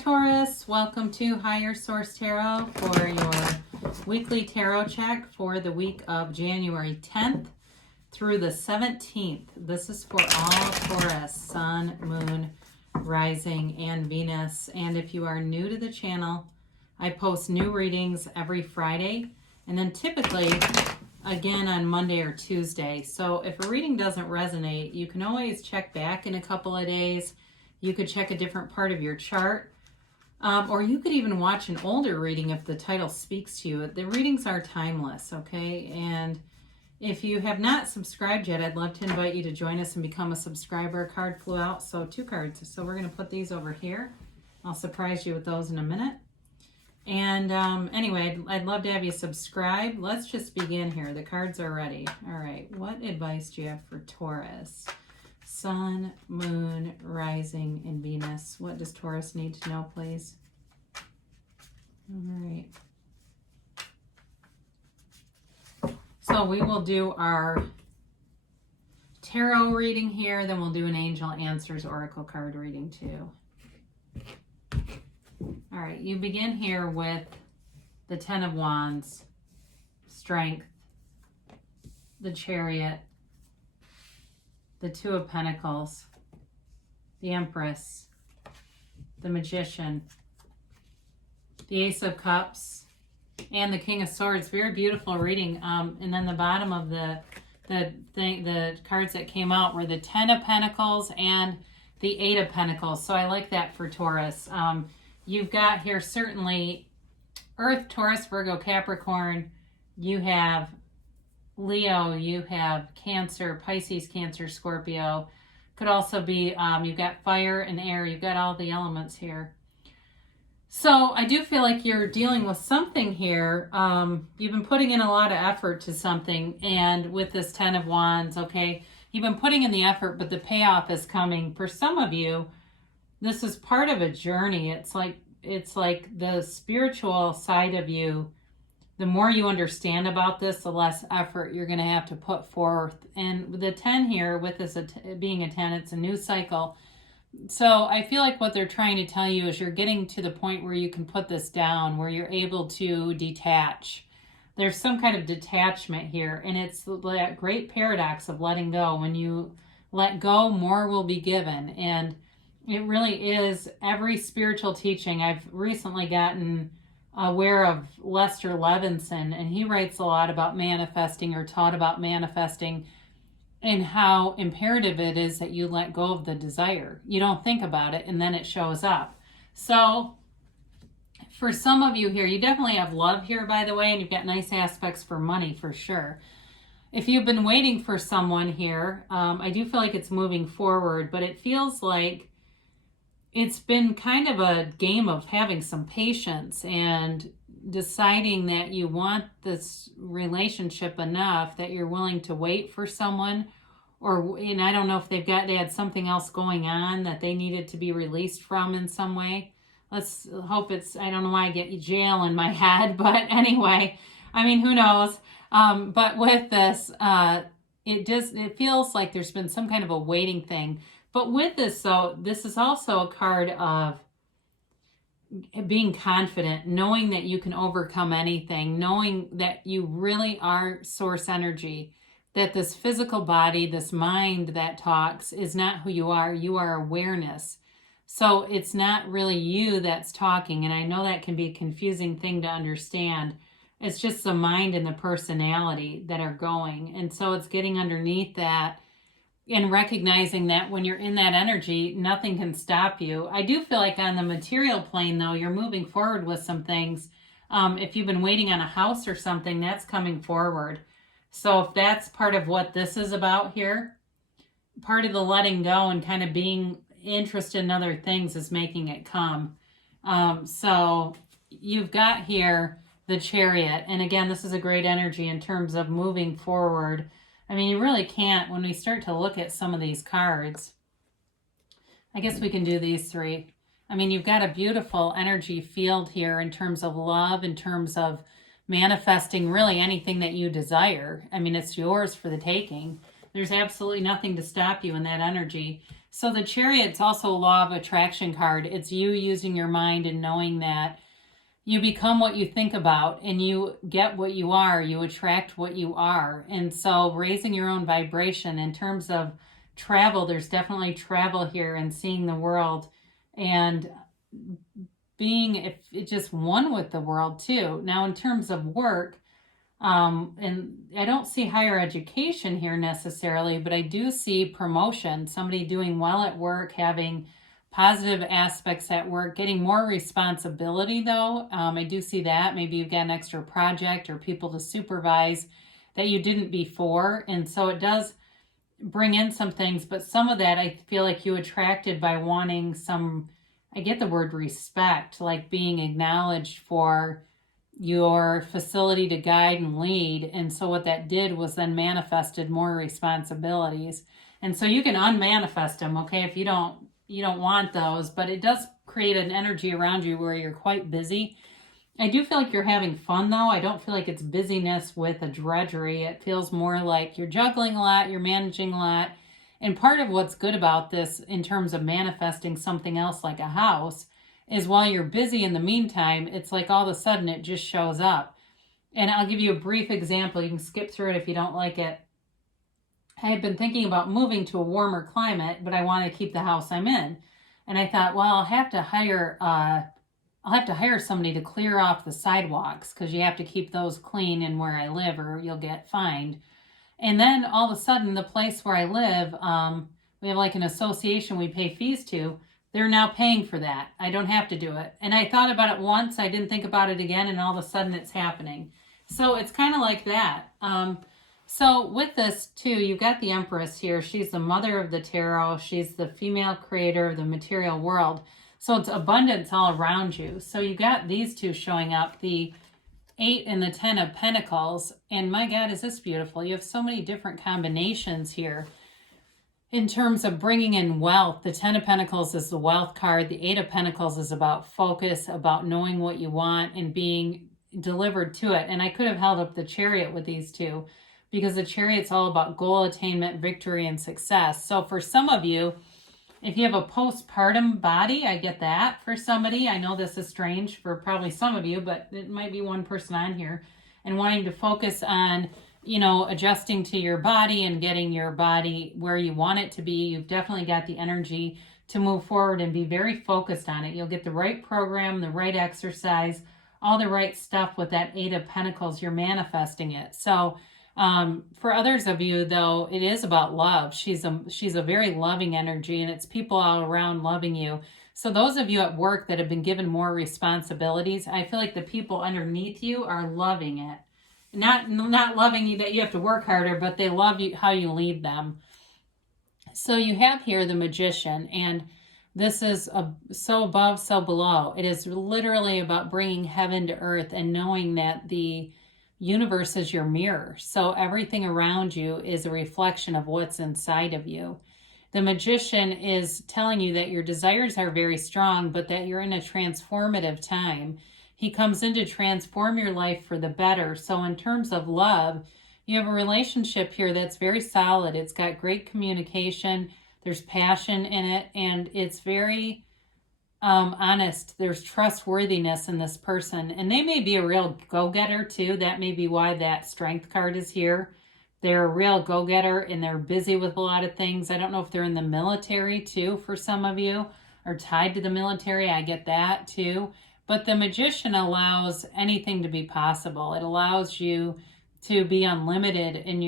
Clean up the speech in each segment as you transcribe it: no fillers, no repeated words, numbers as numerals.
Taurus, welcome to Higher Source Tarot for your weekly tarot check for the week of January 10th through the 17th. This is for all Taurus, Sun, Moon, Rising, and Venus. And if you are new to the channel, I post new readings every Friday and then typically again on Monday or Tuesday. So if a reading doesn't resonate, you can always check back in a couple of days. You could check a different part of your chart, or you could even watch an older reading if the title speaks to you. The readings are timeless, okay? And if you have not subscribed yet, I'd love to invite you to join us and become a subscriber. A card flew out, so 2 cards. So we're going to put these over here. I'll surprise you with those in a minute. And anyway, I'd love to have you subscribe. Let's just begin here. The cards are ready. All right, what advice do you have for Taurus? Sun, Moon, Rising, and Venus. What does Taurus need to know, please? All right. So we will do our tarot reading here, then we'll do an Angel Answers Oracle card reading too. All right, you begin here with the 10 of Wands, Strength, the Chariot, the 2 of Pentacles, the Empress, the Magician, the Ace of Cups, and the King of Swords. Very beautiful reading. And then the bottom of the cards that came out were the 10 of Pentacles and the 8 of Pentacles. So I like that for Taurus. You've got here certainly Earth, Taurus, Virgo, Capricorn. You have Leo, you have Cancer, Pisces, Cancer, Scorpio. Could also be, you've got fire and air. You've got all the elements here. So I do feel like you're dealing with something here. You've been putting in a lot of effort to something. And with this 10 of Wands, okay, you've been putting in the effort, but the payoff is coming. For some of you, this is part of a journey. It's like the spiritual side of you. The more you understand about this, the less effort you're going to have to put forth. And with the 10 here, with this being a 10, it's a new cycle. So I feel like what they're trying to tell you is you're getting to the point where you can put this down, where you're able to detach. There's some kind of detachment here. And it's that great paradox of letting go. When you let go, more will be given. And it really is every spiritual teaching. I've recently gotten aware of Lester Levinson, and he writes a lot about manifesting, or taught about manifesting, and how imperative it is that you let go of the desire. You don't think about it, and then it shows up. So for some of you here, you definitely have love here, by the way, and you've got nice aspects for money for sure. If you've been waiting for someone here, I do feel like it's moving forward, but it feels like it's been kind of a game of having some patience and deciding that you want this relationship enough that you're willing to wait for someone. And I don't know if they had something else going on that they needed to be released from in some way. Let's hope I don't know why I get jail in my head, but anyway, I mean, who knows? But with this, it feels like there's been some kind of a waiting thing. But with this, though, this is also a card of being confident, knowing that you can overcome anything, knowing that you really are source energy, that this physical body, this mind that talks is not who you are. You are awareness. So it's not really you that's talking. And I know that can be a confusing thing to understand. It's just the mind and the personality that are going. And so it's getting underneath that and recognizing that when you're in that energy, nothing can stop you. I do feel like on the material plane, though, you're moving forward with some things. If you've been waiting on a house or something, that's coming forward. So if that's part of what this is about here, part of the letting go and kind of being interested in other things is making it come. So you've got here the Chariot. And again, this is a great energy in terms of moving forward. I mean, you really can't, when we start to look at some of these cards, I guess we can do these 3. I mean, you've got a beautiful energy field here in terms of love, in terms of manifesting really anything that you desire. I mean, it's yours for the taking. There's absolutely nothing to stop you in that energy. So the Chariot's also a law of attraction card. It's you using your mind and knowing that you become what you think about, and you get what you are. You attract what you are. And so raising your own vibration in terms of travel, there's definitely travel here and seeing the world and being just one with the world too. Now, in terms of work, and I don't see higher education here necessarily, but I do see promotion, somebody doing well at work, having positive aspects at work, getting more responsibility though. I do see that. Maybe you've got an extra project or people to supervise that you didn't before. And so it does bring in some things, but some of that I feel like you attracted by wanting some, I get the word respect, like being acknowledged for your facility to guide and lead. And so what that did was then manifested more responsibilities. And so you can unmanifest them, okay, if you don't want those, but it does create an energy around you where you're quite busy. I do feel like you're having fun though. I don't feel like it's busyness with a drudgery. It feels more like you're juggling a lot, you're managing a lot. And part of what's good about this in terms of manifesting something else like a house is while you're busy in the meantime, it's like all of a sudden it just shows up. And I'll give you a brief example. You can skip through it if you don't like it. I had been thinking about moving to a warmer climate, but I want to keep the house I'm in. And I thought, well, I'll have to hire somebody to clear off the sidewalks because you have to keep those clean in where I live or you'll get fined. And then all of a sudden, the place where I live, we have like an association we pay fees to. They're now paying for that. I don't have to do it. And I thought about it once. I didn't think about it again. And all of a sudden it's happening. So it's kind of like that. So with this too, you've got the Empress here. She's the mother of the tarot. She's the female creator of the material world. So it's abundance all around you. So you got these two showing up, the 8 and the 10 of Pentacles. And my God, is this beautiful. You have so many different combinations here. In terms of bringing in wealth, the 10 of Pentacles is the wealth card. The 8 of Pentacles is about focus, about knowing what you want and being delivered to it. And I could have held up the Chariot with these two because the Chariot's all about goal attainment, victory, and success. So for some of you, if you have a postpartum body, I get that for somebody. I know this is strange for probably some of you, but it might be one person on here. And wanting to focus on adjusting to your body and getting your body where you want it to be. You've definitely got the energy to move forward and be very focused on it. You'll get the right program, the right exercise, all the right stuff with that 8 of Pentacles. You're manifesting it. So for others of you, though, it is about love. She's a very loving energy, and it's people all around loving you. So those of you at work that have been given more responsibilities, I feel like the people underneath you are loving it. Not loving you that you have to work harder, but they love you how you lead them. So you have here the Magician, and this is so above, so below. It is literally about bringing heaven to earth and knowing that the universe is your mirror. So everything around you is a reflection of what's inside of you. The Magician is telling you that your desires are very strong, but that you're in a transformative time. He comes in to transform your life for the better. So in terms of love, you have a relationship here that's very solid. It's got great communication. There's passion in it, and it's very honest. There's trustworthiness in this person, and they may be a real go-getter too. That may be why that Strength card is here. They're a real go-getter, and they're busy with a lot of things. I don't know if they're in the military too for some of you, or tied to the military. I get that too. But the Magician allows anything to be possible. It allows you to be unlimited in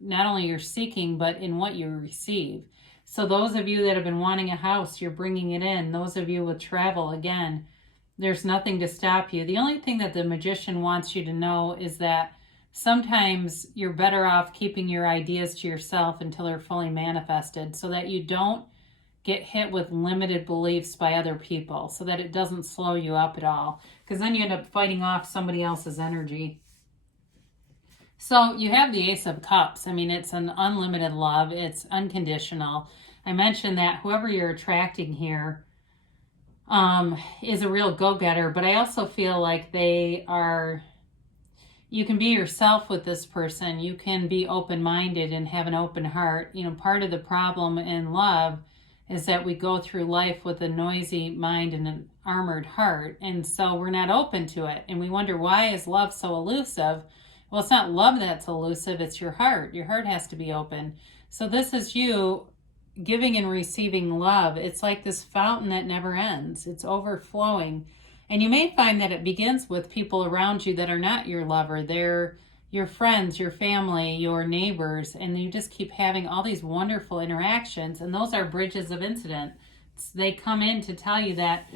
not only your seeking, but in what you receive. So those of you that have been wanting a house, you're bringing it in. Those of you with travel, again, there's nothing to stop you. The only thing that the Magician wants you to know is that sometimes you're better off keeping your ideas to yourself until they're fully manifested, so that you don't get hit with limited beliefs by other people, so that it doesn't slow you up at all, because then you end up fighting off somebody else's energy. So you have the Ace of Cups. I mean, it's an unlimited love. It's unconditional. I mentioned that whoever you're attracting here is a real go-getter, but I also feel like you can be yourself with this person. You can be open-minded and have an open heart. Part of the problem in love is that we go through life with a noisy mind and an armored heart. And so we're not open to it. And we wonder, why is love so elusive? Well, it's not love that's elusive, it's your heart. Your heart has to be open. So this is you giving and receiving love. It's like this fountain that never ends. It's overflowing. And you may find that it begins with people around you that are not your lover. They're your friends, your family, your neighbors, and you just keep having all these wonderful interactions. And those are bridges of incident. They come in to tell you that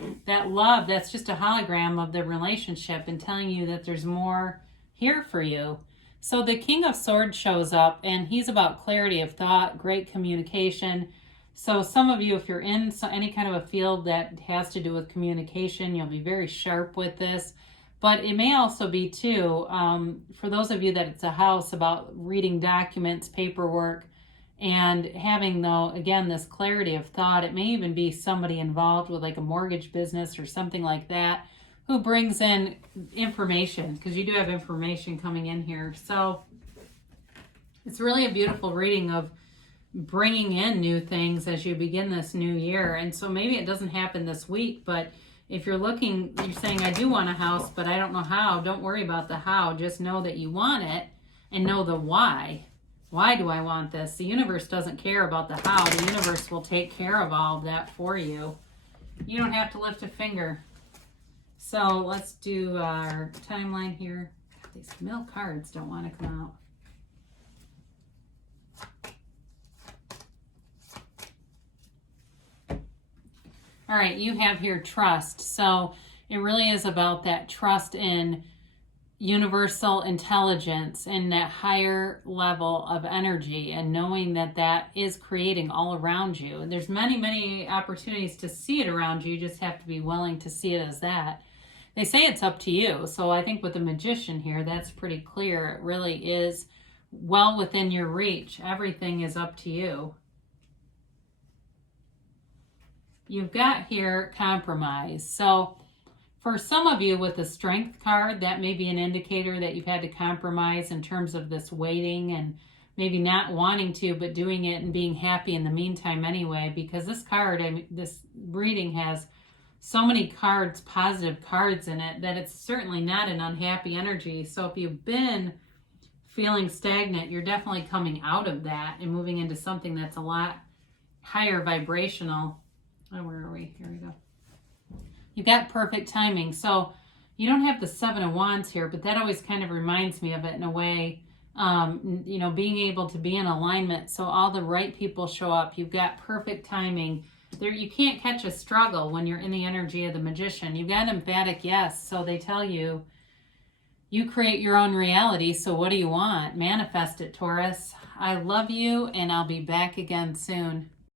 love, that's just a hologram of the relationship and telling you that there's more here for you. So the King of Swords shows up, and he's about clarity of thought, great communication. So some of you, if you're in any kind of a field that has to do with communication, you'll be very sharp with this. But it may also be, too, for those of you that it's a house, about reading documents, paperwork, and having, though, again, this clarity of thought. It may even be somebody involved with like a mortgage business or something like that, who brings in information, because you do have information coming in here. So it's really a beautiful reading of bringing in new things as you begin this new year. And so maybe it doesn't happen this week, but if you're looking, you're saying, I do want a house, but I don't know how. Don't worry about the how. Just know that you want it and know the why. Why do I want this? The universe doesn't care about the how. The universe will take care of all of that for you. You don't have to lift a finger. So let's do our timeline here. God, these milk cards don't want to come out. All right, you have here trust. So it really is about that trust in universal intelligence and that higher level of energy, and knowing that that is creating all around you. And there's many, many opportunities to see it around you. You just have to be willing to see it as that. They say it's up to you. So I think with the Magician here, that's pretty clear. It really is well within your reach. Everything is up to you. You've got here compromise. So for some of you with the Strength card, that may be an indicator that you've had to compromise in terms of this waiting and maybe not wanting to, but doing it and being happy in the meantime anyway, because this card, this reading has so many cards, positive cards in it, that it's certainly not an unhappy energy. So if you've been feeling stagnant, you're definitely coming out of that and moving into something that's a lot higher vibrational. Oh, where are we? Here we go. You got perfect timing. So you don't have the Seven of Wands here, but that always kind of reminds me of it in a way. You know, being able to be in alignment so all the right people show up. You've got perfect timing. There, you can't catch a struggle when you're in the energy of the Magician. You've got emphatic yes. So they tell you, you create your own reality. So what do you want? Manifest it, Taurus. I love you, and I'll be back again soon.